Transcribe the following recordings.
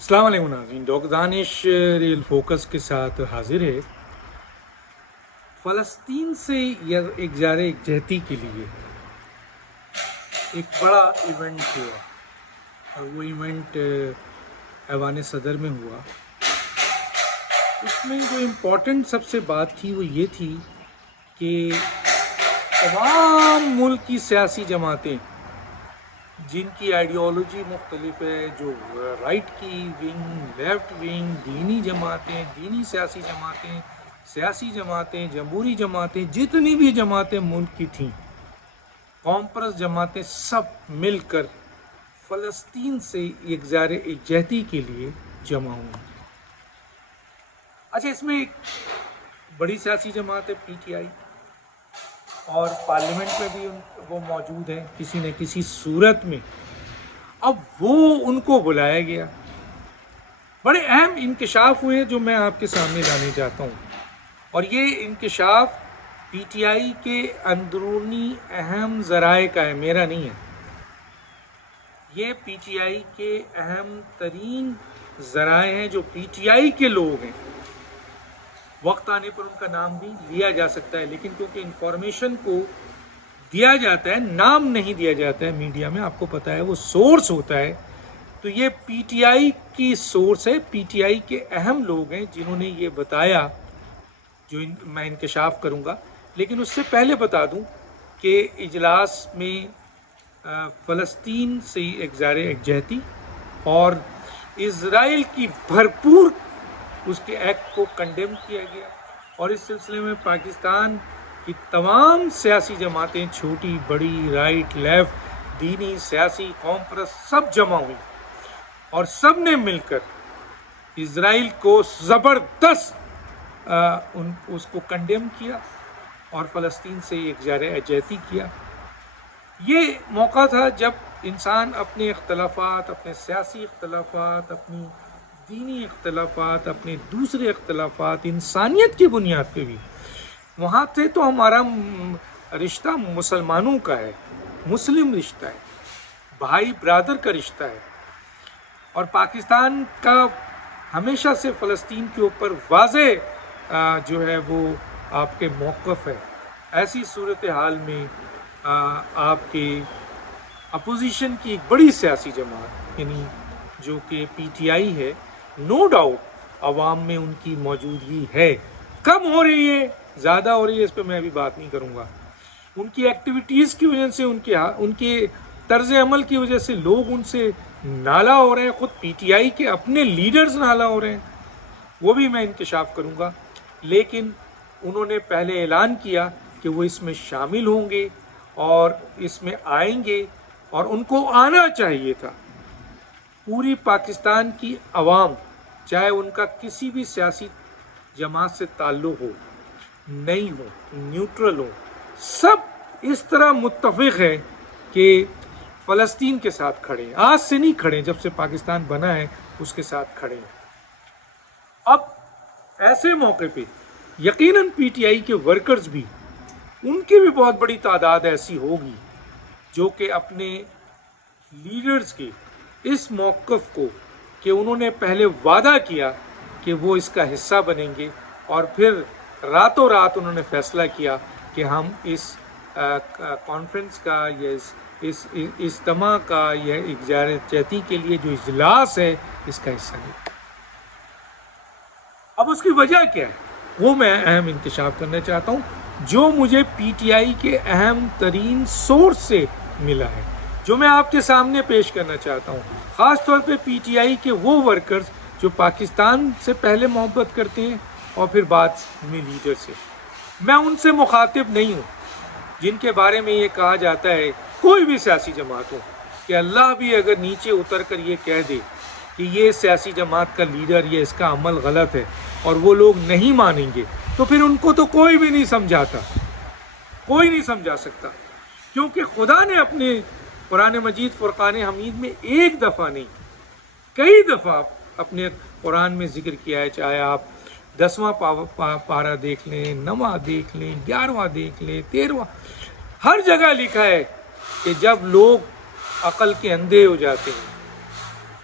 السلام علیکم ناظرین، ڈاکٹر دانش ریل فوکس کے ساتھ حاضر ہے۔ فلسطین سے اظہار یکجہتی کے لیے ایک بڑا ایونٹ ہوا اور وہ ایونٹ ایوان صدر میں ہوا۔ اس میں جو امپورٹنٹ سب سے بات تھی وہ یہ تھی کہ تمام ملک کی سیاسی جماعتیں جن کی آئیڈیالوجی مختلف ہے، جو رائٹ کی ونگ، لیفٹ ونگ، دینی جماعتیں، دینی سیاسی جماعتیں، جمہوری جماعتیں، جتنی بھی جماعتیں ملک کی تھیں، قوم پرست جماعتیں، سب مل کر فلسطین سے اظہار یکجہتی کے لیے جمع ہوئیں۔ اچھا، اس میں ایک بڑی سیاسی جماعت ہے پی ٹی آئی، اور پارلیمنٹ میں بھی وہ موجود ہیں کسی نہ کسی صورت میں۔ اب وہ ان کو بلایا گیا، بڑے اہم انکشاف ہوئے جو میں آپ کے سامنے لانے چاہتا ہوں، اور یہ انکشاف پی ٹی آئی کے اندرونی اہم ذرائع کا ہے، میرا نہیں ہے۔ یہ پی ٹی آئی کے اہم ترین ذرائع ہیں، جو پی ٹی آئی کے لوگ ہیں۔ وقت آنے پر ان کا نام بھی لیا جا سکتا ہے، لیکن کیونکہ انفارمیشن کو دیا جاتا ہے، نام نہیں دیا جاتا ہے میڈیا میں، آپ کو پتہ ہے وہ سورس ہوتا ہے، تو یہ پی ٹی آئی کی سورس ہے، پی ٹی آئی کے اہم لوگ ہیں جنہوں نے یہ بتایا، جو میں انکشاف کروں گا۔ لیکن اس سے پہلے بتا دوں کہ اجلاس میں فلسطین سے اظہار یکجہتی اور اسرائیل کی بھرپور اس کے ایکٹ کو کنڈیم کیا گیا، اور اس سلسلے میں پاکستان کی تمام سیاسی جماعتیں، چھوٹی بڑی، رائٹ لیفٹ، دینی سیاسی، قوم پرست، سب جمع ہوئی اور سب نے مل کر اسرائیل کو زبردست اس کو کنڈیم کیا اور فلسطین سے اظہار یکجہتی کیا۔ یہ موقع تھا جب انسان اپنے اختلافات، اپنے سیاسی اختلافات، اپنی دینی اختلافات، اپنے دوسرے اختلافات، انسانیت کی بنیاد پہ بھی، وہاں تھے تو ہمارا رشتہ مسلمانوں کا ہے، مسلم رشتہ ہے، بھائی برادر کا رشتہ ہے، اور پاکستان کا ہمیشہ سے فلسطین کے اوپر واضح جو ہے وہ آپ کے موقف ہے۔ ایسی صورتحال میں آپ کے اپوزیشن کی ایک بڑی سیاسی جماعت، یعنی جو کہ پی ٹی آئی ہے، نو ڈاؤٹ عوام میں ان کی موجودگی ہے، کم ہو رہی ہے، زیادہ ہو رہی ہے، اس پہ میں ابھی بات نہیں کروں گا۔ ان کی ایکٹیویٹیز کی وجہ سے، ان کے طرز عمل کی وجہ سے لوگ ان سے نالا ہو رہے ہیں، خود پی ٹی آئی کے اپنے لیڈرز نالا ہو رہے ہیں، وہ بھی میں انکشاف کروں گا۔ لیکن انہوں نے پہلے اعلان کیا کہ وہ اس میں شامل ہوں گے اور اس میں آئیں گے، اور ان کو آنا چاہیے تھا۔ پوری پاکستان کی عوام، چاہے ان کا کسی بھی سیاسی جماعت سے تعلق ہو، نہیں ہو، نیوٹرل ہو، سب اس طرح متفق ہے کہ فلسطین کے ساتھ کھڑے ہیں۔ آج سے نہیں کھڑے، جب سے پاکستان بنا ہے اس کے ساتھ کھڑے ہیں۔ اب ایسے موقع پہ یقیناً پی ٹی آئی کے ورکرز بھی، ان کی بھی بہت بڑی تعداد ایسی ہوگی جو کہ اپنے لیڈرز کے اس موقف کو، کہ انہوں نے پہلے وعدہ کیا کہ وہ اس کا حصہ بنیں گے، اور پھر راتوں رات انہوں نے فیصلہ کیا کہ ہم اس کانفرنس کا یا اس اجتماع کا یا اظہار یکجہتی کے لیے جو اجلاس ہے، اس کا حصہ لیں۔ اب اس کی وجہ کیا ہے، وہ میں اہم انکشاف کرنا چاہتا ہوں، جو مجھے پی ٹی آئی کے اہم ترین سورس سے ملا ہے، جو میں آپ کے سامنے پیش کرنا چاہتا ہوں، خاص طور پہ پی ٹی آئی کے وہ ورکرز جو پاکستان سے پہلے محبت کرتے ہیں اور پھر بعد میں لیڈر سے۔ میں ان سے مخاطب نہیں ہوں جن کے بارے میں یہ کہا جاتا ہے، کوئی بھی سیاسی جماعت ہو، کہ اللہ بھی اگر نیچے اتر کر یہ کہہ دے کہ یہ سیاسی جماعت کا لیڈر، یہ اس کا عمل غلط ہے، اور وہ لوگ نہیں مانیں گے، تو پھر ان کو تو کوئی بھی نہیں سمجھاتا، کوئی نہیں سمجھا سکتا، کیونکہ خدا نے اپنے قرآن مجید فرقان حمید میں ایک دفعہ نہیں، کئی دفعہ اپنے قرآن میں ذکر کیا ہے، چاہے آپ 10واں پارہ دیکھ لیں، 9واں دیکھ لیں، 11واں دیکھ لیں، 13واں، ہر جگہ لکھا ہے کہ جب لوگ عقل کے اندھے ہو جاتے ہیں،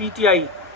PTI